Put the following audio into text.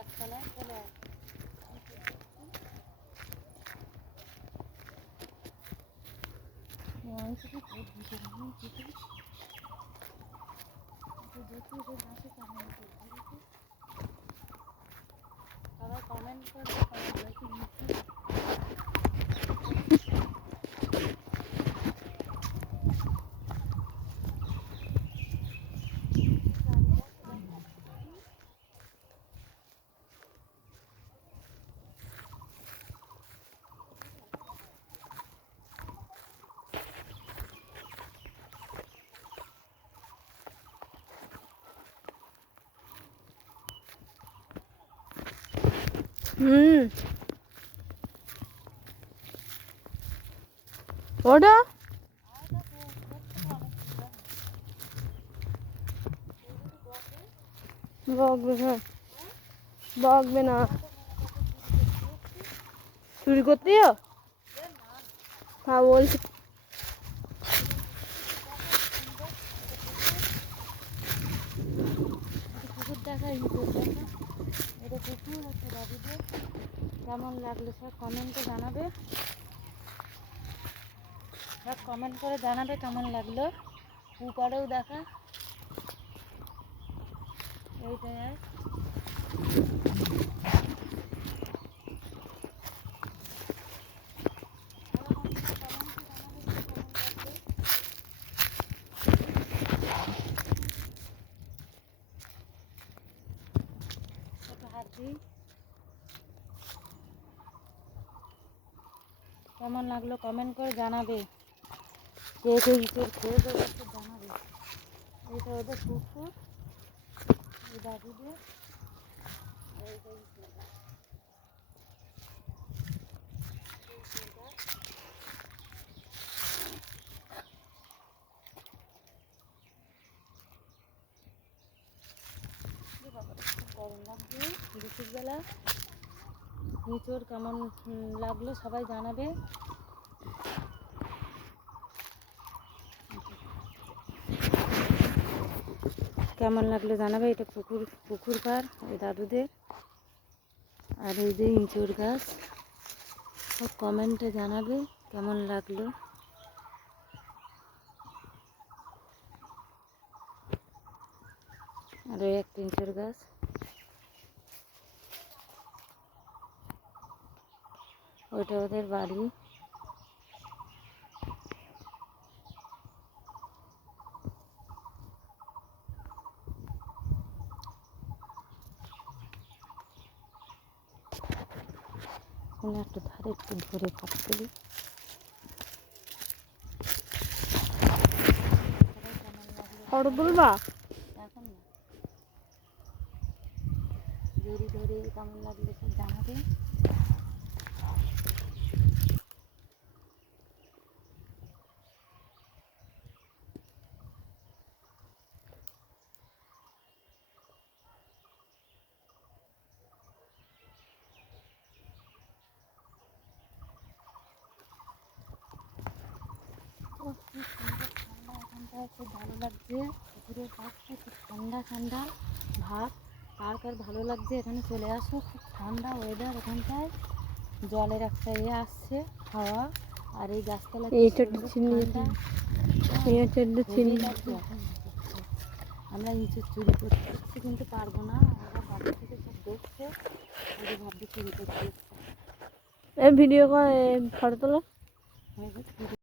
Doctor চলে আসবে সবাই কমেন্ট করবে। কমেন্ট হুম। ওটা? বকবে হ্যাঁ। বকবে না। চুরি করতেও হ্যাঁ বলছি। দেখা ইঁদুর আছে বাবুদের কেমন লাগল সব কমেন্টে জানাবে। সব কমেন্ট করে জানাবে কেমন লাগল? উপরেও দেখা। এইটাই আর। কেমন লাগল কমেন্ট করে জানাবে। কে কে ইঁচড় দেবে একটু জানাবে। এইটা ওদের কুকুর এই ইঁচড় গাছ। এই ইঁচড় গাছ। এ বাবা, লাগছে দুপুরবেলা নিচোর কেমন লাগল সবাই জানাবে। কেমন লাগল জানাবে, এটা পুকুর পুকুর পার ওই দাদুদের। আর এই যে ইঁচড় গাছ, সব কমেন্টে জানাবে কেমন লাগল। আর ওই একটা ইঁচড় গাছ। ওইটা ওদের বাড়ি। এখানে একটু ধারে একটু ধরে ফটো তুলি। ফটো তুলবা? এখন না। ধরে ধরে কেমন লাগল সব জানাবে ওহ, কি সুন্দর ঠান্ডা এখানটায় খুব ভালো লাগছে। পুকুরের পাশটা খুব ঠান্ডা ঠান্ডা ভাব কার কার ভালো লাগছে এখানে চলে আসো। খুব ঠান্ডা ওয়েদার এখানটায়। জলের একটা ইয়ে আসছে হাওয়া। আর এই গাছতলা এখন। আমরা নিচে চুরি করতে কিন্তু পারব না। আমরা বাড়ি থেকে সব দেখছে ওদের ভাবছি চুরি করতে। ভিডিও ফটো তোলো। হয়ে গেছে